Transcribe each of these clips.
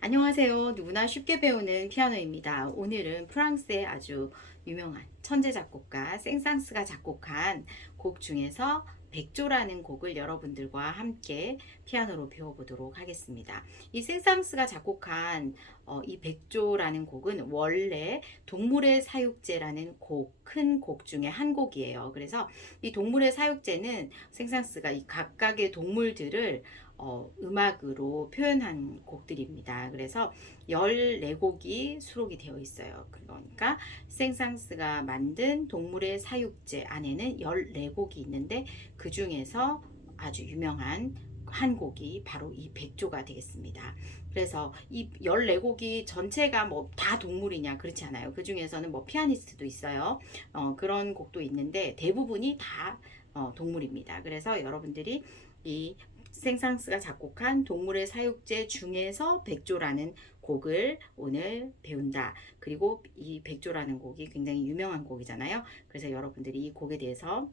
안녕하세요. 누구나 쉽게 배우는 피아노입니다. 오늘은 프랑스의 아주 유명한 천재 작곡가 생상스가 작곡한 곡 중에서 백조라는 곡을 여러분들과 함께 피아노로 배워보도록 하겠습니다. 이 생상스가 작곡한 어, 이 백조라는 곡은 원래 동물의 사육제라는 곡, 큰 곡 중에 한 곡이에요. 그래서 이 동물의 사육제는 생상스가 이 각각의 동물들을 어, 음악으로 표현한 곡들입니다. 그래서 14곡이 수록이 되어 있어요. 그러니까 생상스가 만든 동물의 사육제 안에는 14곡이 있는데 그 중에서 아주 유명한 한 곡이 바로 이 백조가 되겠습니다. 그래서 이 14곡이 전체가 뭐 다 동물이냐 그렇지 않아요. 그 중에서는 뭐 피아니스트도 있어요. 어, 그런 곡도 있는데 대부분이 다 어, 동물입니다. 그래서 여러분들이 이 생상스가 작곡한 동물의 사육제 중에서 백조라는 곡을 오늘 배운다. 그리고 이 백조라는 곡이 굉장히 유명한 곡이잖아요. 그래서 여러분들이 이 곡에 대해서 어,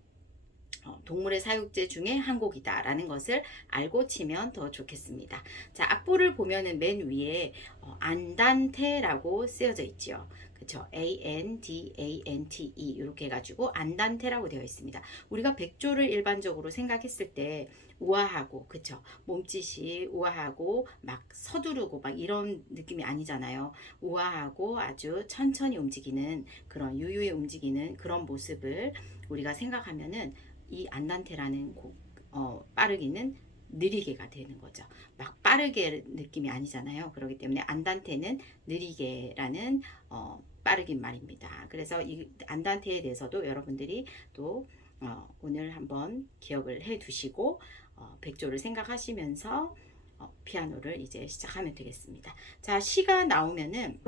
동물의 사육제 중에 한 곡이다라는 것을 알고 치면 더 좋겠습니다. 자, 악보를 보면은 맨 위에 어, 안단테라고 쓰여져 있지요. 그렇죠? A N D A N T E 이렇게 해가지고 안단테라고 되어 있습니다. 우리가 백조를 일반적으로 생각했을 때 우아하고 그쵸 몸짓이 우아하고 막 서두르고 막 이런 느낌이 아니잖아요 우아하고 아주 천천히 움직이는 그런 유유히 움직이는 그런 모습을 우리가 생각하면은 이 안단테라는 곡 어, 빠르기는 느리게가 되는 거죠. 막 빠르게 느낌이 아니잖아요. 그렇기 때문에 안단테는 느리게라는 어, 빠르긴 말입니다. 그래서 이 안단테에 대해서도 여러분들이 또 어, 오늘 한번 기억을 해 두시고 어, 백조를 생각하시면서 어, 피아노를 이제 시작하면 되겠습니다. 자, 시가 나오면은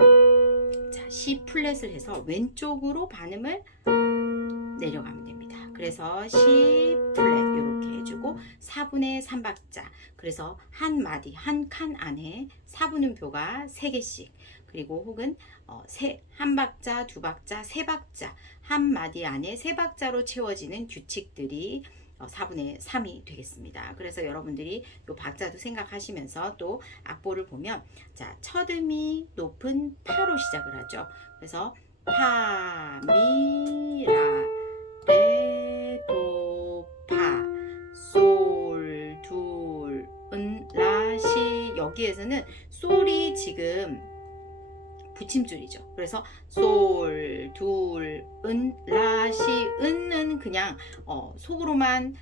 자, 시 플랫을 해서 왼쪽으로 반음을 내려가면 됩니다. 그래서 시 플랫 이렇게 해주고 4분의 3박자 그래서 한 마디 한 칸 안에 4분음표가 3개씩 그리고 혹은 어, 세, 한 박자, 두 박자, 세 박자 한 마디 안에 세 박자로 채워지는 규칙들이 어, 4분의 3이 되겠습니다. 그래서 여러분들이 요 박자도 생각하시면서 또 악보를 보면 자, 첫음이 높은 파로 시작을 하죠. 그래서 파, 미, 라, 여기에서는 솔이 지금 붙임줄이죠. 그래서 솔, 둘, 은, 라, 시, 은은 그냥 어, 속으로만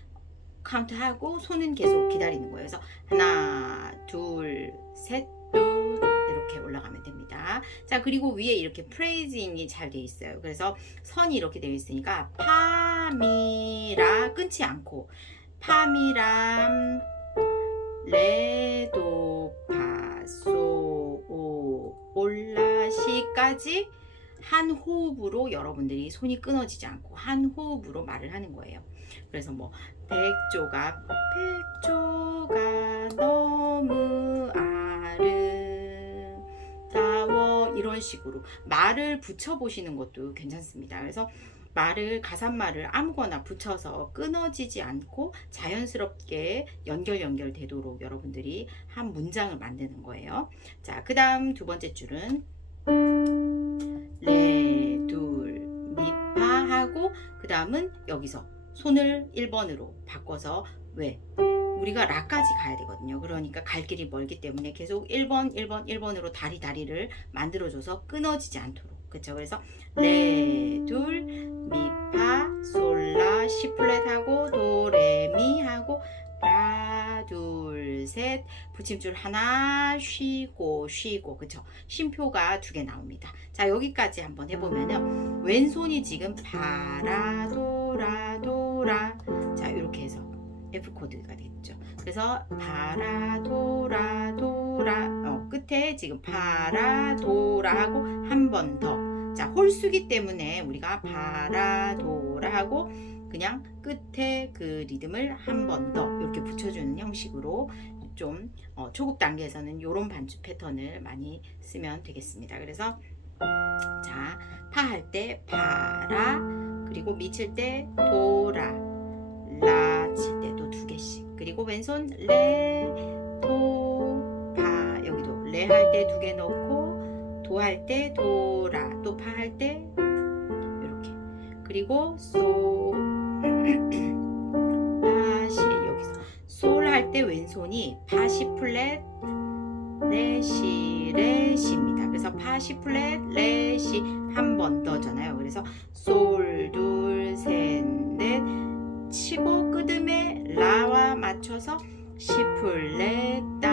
카운트하고 손은 계속 기다리는 거예요. 그래서 하나, 둘, 셋, 넷 이렇게 올라가면 됩니다. 자 그리고 위에 이렇게 프레이징이 잘돼 있어요. 그래서 선이 이렇게 되어 있으니까 파미라 끊지 않고 파미람 레도 올라시까지 한 호흡으로 여러분들이 손이 끊어지지 않고 한 호흡으로 말을 하는 거예요. 그래서 뭐 백조가 백조가 너무 아름다워 이런 식으로 말을 붙여 보시는 것도 괜찮습니다. 그래서 말을 가사말을 아무거나 붙여서 끊어지지 않고 자연스럽게 연결 연결되도록 여러분들이 한 문장을 만드는 거예요. 자, 그다음 두 번째 줄은 레, 둘, 미 파 하고 그 다음은 여기서 손을 1번으로 바꿔서 왜? 우리가 라까지 가야 되거든요. 그러니까 갈 길이 멀기 때문에 계속 1번, 1번, 1번으로 다리 다리를 만들어줘서 끊어지지 않도록. 그쵸? 그래서 레, 둘, 미 파, 솔 라, 시 플랫 하고 둘, 셋, 붙임줄 하나, 쉬고, 쉬고, 그쵸? 쉼표가 두 개 나옵니다. 자, 여기까지 한번 해보면요. 왼손이 지금 파라, 도라, 도라. 자, 이렇게 해서 F 코드가 됐죠. 그래서 파라, 도라, 도라. 어, 끝에 지금 파라, 도라 하고 한 번 더. 자, 홀수기 때문에 우리가 파라, 도라 하고 그냥 끝에 그 리듬을 한 번 더 이렇게 붙여주는 형식으로 좀 어, 초급 단계에서는 이런 반주 패턴을 많이 쓰면 되겠습니다. 그래서 자, 파할 때 파라 그리고 미칠 때 도라 라 칠때또두 개씩 그리고 왼손 레 도 파 여기도 레 할 때 두 개 넣고 도 할 때 도라 또 파 할 때 이렇게 그리고 소 때 왼손이 파시 플랫 레시 레시입니다. 그래서 파시 플랫 레시 한 번 더잖아요. 그래서 솔 둘 셋 넷 치고 끄듬에 라와 맞춰서 시 플랫 따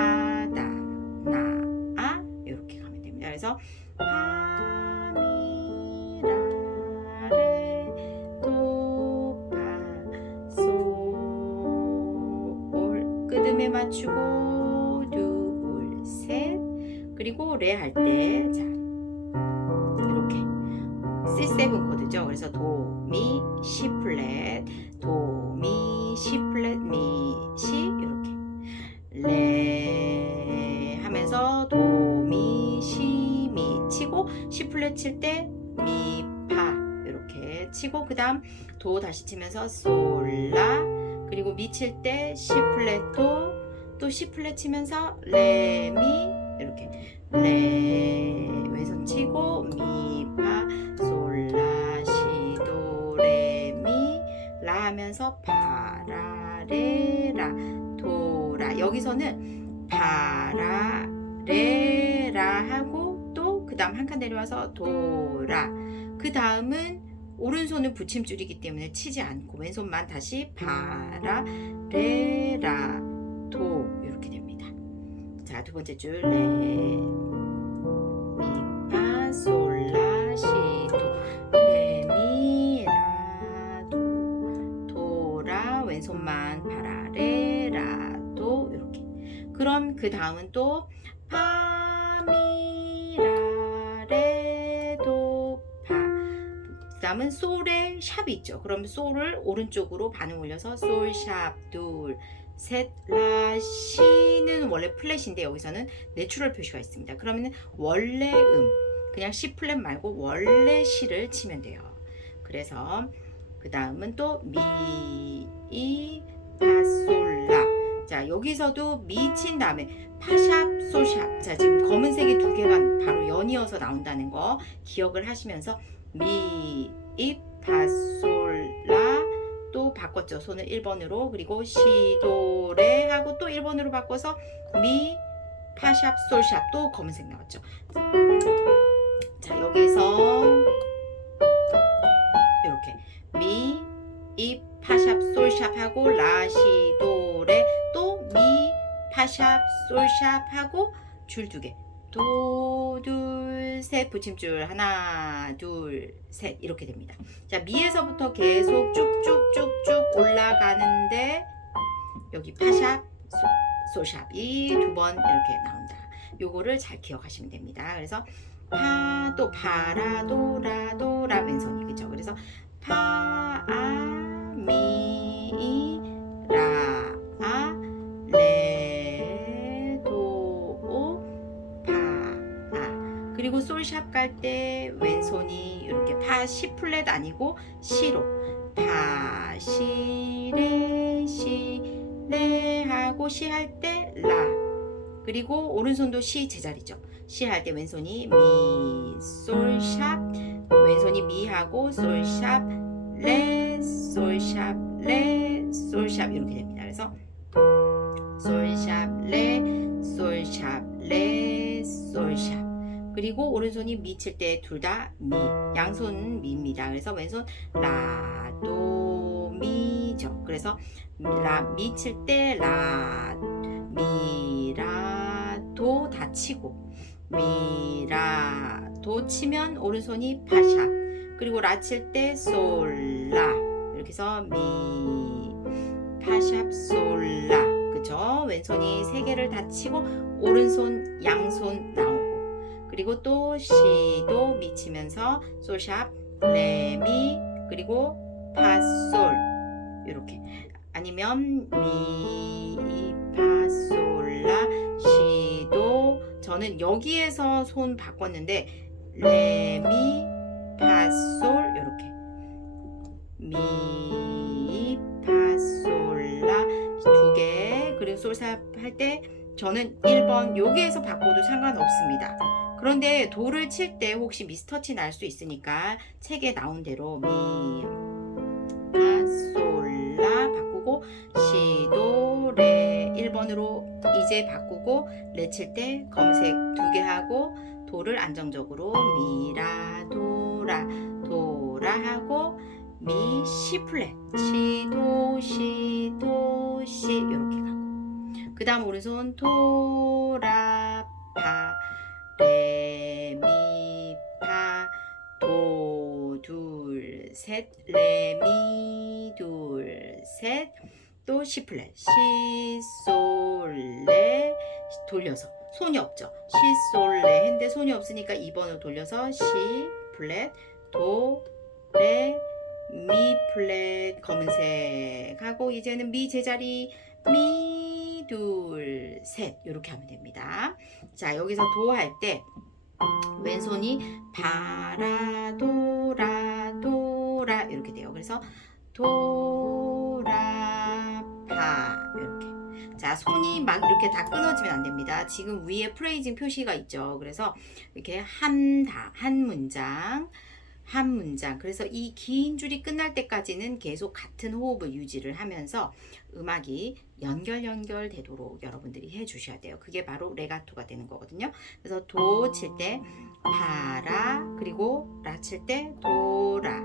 맞추고 둘 셋. 그리고 레 할 때 자 이렇게. C7 코드죠. 그래서 도, 미, 시 플랫, 도, 미, 시 플랫, 미, 시 이렇게. 레 하면서 도, 미, 시, 미 치고 시 플랫 칠 때 미, 치고 그 다음 도 다시 치면서 솔, 라. 그리고 미칠때시 플랫 도, 또시 플랫 치면서 레, 미 이렇게. 레 왼손 치고 미, 파, 솔, 라, 시, 도, 레, 미, 라 하면서 파, 라, 레, 라, 도, 라. 여기서는 파, 라, 레, 라 하고 또 그 다음 한 칸 내려와서 도, 라. 그 다음은 오른손은 붙임줄이기 때문에 치지 않고 왼손만 다시 파, 라, 레, 라, 도 이렇게 됩니다. 자, 두 번째 줄 레, 왼손만 파라, 레, 라, 도 이렇게. 그럼 그 다음은 또 파, 미, 라, 레, 도, 파. 그 다음은 솔의 샵이 있죠. 그럼 솔을 오른쪽으로 반응 올려서 솔, 샵, 둘, 셋, 라, 시는 원래 플랫인데 여기서는 내추럴 표시가 있습니다. 그러면 원래 음, 그냥 C 플랫 말고 원래 시를 치면 돼요. 그래서 그 다음은 또 미, 이, 파, 솔, 라. 자 여기서도 미 친 다음에 파샵, 솔샵. 자 지금 검은색이 두 개가 바로 연이어서 나온다는 거 기억을 하시면서 미, 이, 파, 솔, 라. 또 바꿨죠. 손을 1번으로 그리고 시, 도, 레 하고 또 1번으로 바꿔서 미, 파샵, 솔샵 또 검은색 나왔죠. 자 여기서 이렇게 미, 이, 파샵, 솔샵 하고 라, 시, 도, 레 또 미, 파샵, 솔샵 하고 줄 두 개. 도, 둘, 셋 붙임줄 하나, 둘, 셋 이렇게 됩니다. 자 미에서부터 계속 쭉쭉쭉쭉 올라가는데 여기 파샵, 소, 솔샵이 두 번 이렇게 나온다. 요거를 잘 기억하시면 됩니다. 그래서 파, 또 파라, 도라, 도라 왼손이 그죠? 그래서 파, 아, 미, 라, 아, 레, 도, 오, 파, 아. 그리고 솔샵 갈 때 왼손이 이렇게 파, 시 플랫 아니고 시로 파, 시, 레, 시, 레 하고 시 할 때 라. 그리고 오른손도 시 제자리죠. 시 할 때 왼손이 미, 솔, 샵, 왼손이 미하고 솔, 샵, 레, 솔, 샵, 레, 솔, 샵 이렇게 됩니다. 그래서 솔, 샵, 레, 솔, 샵, 레, 솔, 샵. 그리고 오른손이 미칠 때 둘 다 미, 양손 미입니다. 그래서 왼손 라, 도, 미죠. 그래서 라, 미칠 때 라, 미, 라, 도 다 치고 미, 라, 도 치면 오른손이 파샵 그리고 라 칠 때 솔, 라. 이렇게 해서 미, 파샵, 솔, 라. 그죠? 왼손이 세 개를 다 치고 오른손, 양손 나오고. 그리고 또 시도 미치면서 솔샵, 레, 미 그리고 파, 솔 이렇게. 아니면 미, 파, 솔, 라, 시, 도. 저는 여기에서 손 바꿨는데 레, 미, 파, 솔 이렇게. 미, 파, 솔, 라 두 개. 그리고 솔삽 할 때 저는 1번 여기에서 바꿔도 상관없습니다. 그런데 도를 칠 때 혹시 미스터치 날 수 있으니까 책에 나온 대로 미, 1번으로 이제 바꾸고 레칠 때 검색 두 개 하고 도를 안정적으로 미라, 도라, 도라 하고 미, 시 플랫 시, 도, 시, 도, 시 이렇게 가고. 그 다음 오른손 도, 라, 파 레, 미, 파, 도, 둘, 셋, 레, 미, 둘, 셋, 또시 플랫, 시, 솔, 레, 돌려서 손이 없죠. 시, 솔, 레 했는데 손이 없으니까 2번으로 돌려서 시, 플랫, 도, 레, 미 플랫 검은색 하고 이제는 미 제자리 미, 둘, 셋 이렇게 하면 됩니다. 자 여기서 도 할 때 왼손이 바라 도라 도라 이렇게 돼요. 그래서 도라 파 이렇게. 자 손이 막 이렇게 다 끊어지면 안 됩니다. 지금 위에 프레이징 표시가 있죠. 그래서 이렇게 한다한 문장 한 문장. 그래서 이 긴 줄이 끝날 때까지는 계속 같은 호흡을 유지를 하면서 음악이 연결 연결 되도록 여러분들이 해 주셔야 돼요. 그게 바로 레가토가 되는 거거든요. 그래서 도 칠 때 파라 그리고 라 칠 때 도라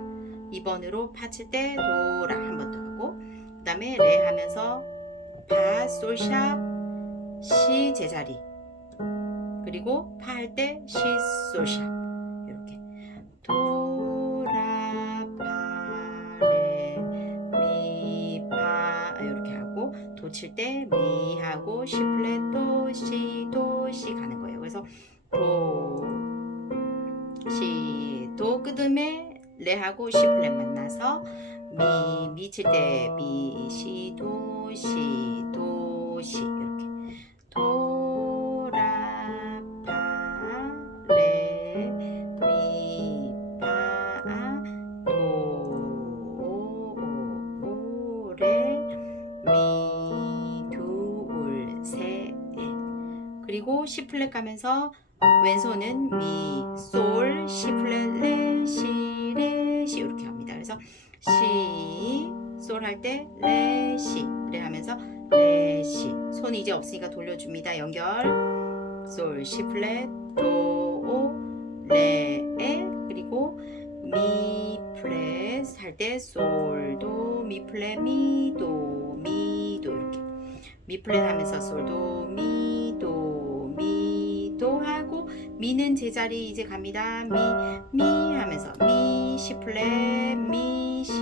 2번으로 파 칠 때 도라 한 번 더 다음에 레 하면서 파 솔샵 시 제자리. 그리고 파 할 때 시 솔샵. 이렇게. 도 라 파 레 미 파 이렇게 하고 도 칠 때 미 하고 시 플랫 도 시 도 시 가는 거예요. 그래서 도 시 도 끄듬에 레 하고 시 플랫 만나서 미 미칠 때 미 시 도 시 도 시 이렇게. 도라 파레 미파 도레 미둘셋 그리고 C 플랫 가면서 왼손은 미, 솔, 시 플랫, 이 이제 없으니까 돌려줍니다. 연결. 솔, 시 플랫, 도, 레, 에 그리고 미 플랫 할 때 솔, 도, 미 플랫, 미, 도, 미, 도 이렇게 미 플랫 하면서 솔, 도, 미, 도, 미, 도 하고 미는 제자리 이제 갑니다. 미, 미 하면서 미, 시 플랫, 미, 시,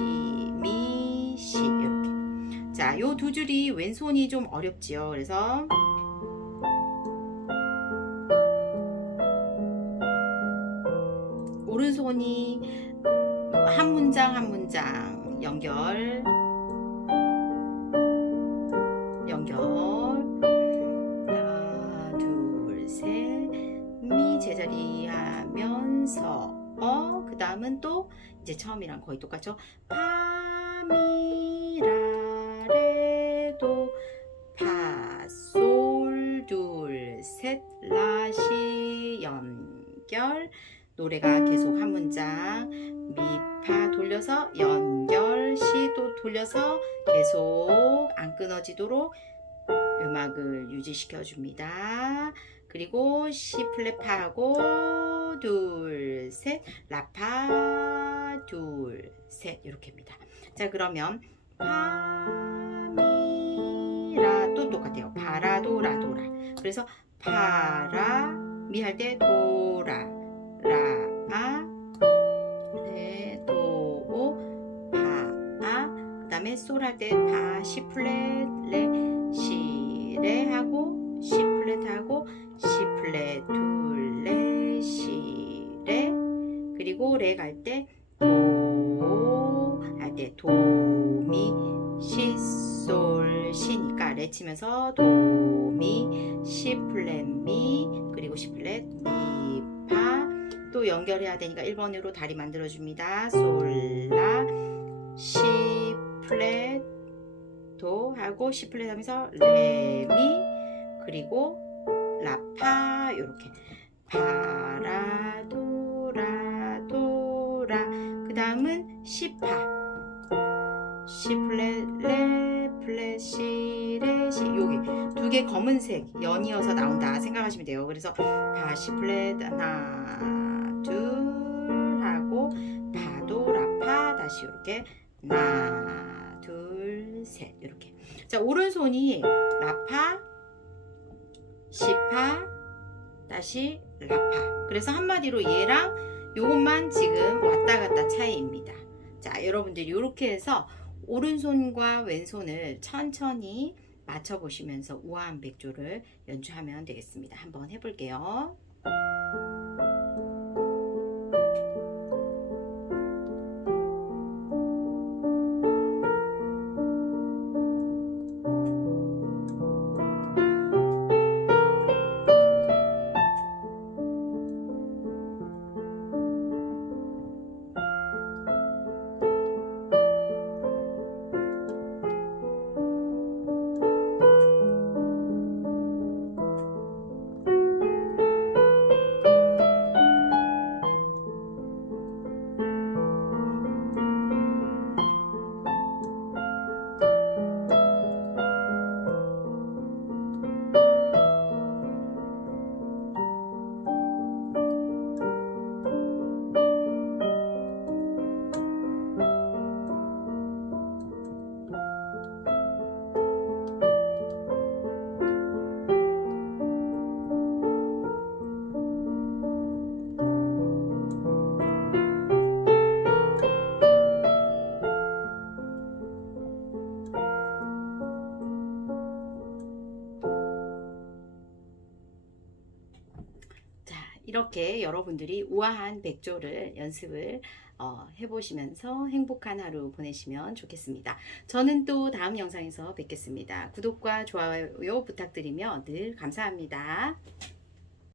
자, 요 두 줄이 왼손이 좀 어렵지요. 그래서 오른손이 한 문장 한 문장 연결 연결. 하나 둘셋미 제자리 하면서 어그 다음은 또 이제 처음이랑 거의 똑같죠? 파미 연결 노래가 계속 한 문장 미파 돌려서 연결 시도 돌려서 계속 안 끊어지도록 음악을 유지시켜 줍니다. 그리고 시 플랫 파하고 둘셋 라파 둘셋 이렇게입니다. 자 그러면 파미라 또 똑같아요. 파라도라도라 그래서 파라 미 할 때 도라 라아 레도 파아 그 다음에 솔 할때파시 플랫 레시레 하고 시 플랫 하고 시 플랫 둘레 시레. 그리고 레 갈 때 도 할 때 도미 시솔 시니까 레 치면서 도미 시 플랫 미 그리고 시 플랫 미파. 또 연결해야 되니까 1번으로 다리 만들어 줍니다. 솔라. 시 플랫 도 하고 시 플랫 하면서 레미 그리고 라파. 요렇게. 파라도라 도라. 그 다음은 시파 시플레 레 플레 시레 시. 여기 두 개 검은색 연이어서 나온다 생각하시면 돼요. 그래서 파시플레 하나 둘 하고 파도라파 다시 이렇게 하나 둘 셋 이렇게. 자 오른손이 라파 시파 다시 라파. 그래서 한마디로 얘랑 요것만 지금 왔다 갔다 차이입니다. 자 여러분들 이렇게 해서 오른손과 왼손을 천천히 맞춰 보시면서 우아한 백조를 연주하면 되겠습니다. 한번 해볼게요 이렇게 여러분들이 우아한 백조를 연습을 어, 해보시면서 행복한 하루 보내시면 좋겠습니다. 저는 또 다음 영상에서 뵙겠습니다. 구독과 좋아요 부탁드리며 늘 감사합니다.